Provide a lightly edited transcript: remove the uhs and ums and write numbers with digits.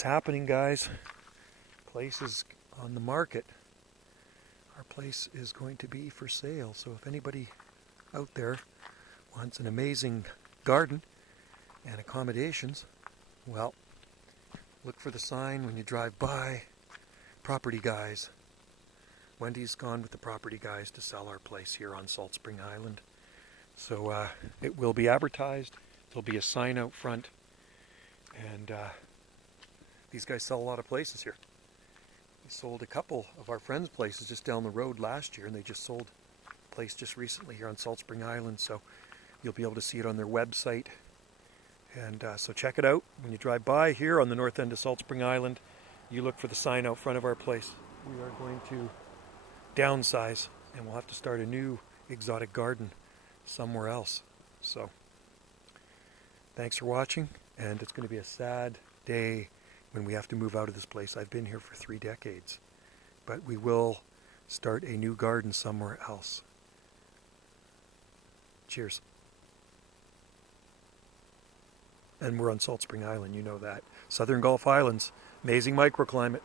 It's happening, guys. Place is on the market. Our place is going to be for sale. So if anybody out there wants an amazing garden and accommodations, well, look for the sign when you drive by. Property Guys. Wendy's gone with the Property Guys to sell our place here on Salt Spring Island. So it will be advertised. There'll be a sign out front. And these guys sell a lot of places here. We sold a couple of our friends' places just down the road last year, and they just sold a place just recently here on Salt Spring Island. So you'll be able to see it on their website. And so check it out when you drive by here on the north end of Salt Spring Island. You look for the sign out front of our place. We are going to downsize, and we'll have to start a new exotic garden somewhere else. So thanks for watching, and it's going to be a sad day when we have to move out of this place. I've been here for 3 decades, but we will start a new garden somewhere else. Cheers. And we're on Salt Spring Island, you know that. Southern Gulf Islands, amazing microclimate.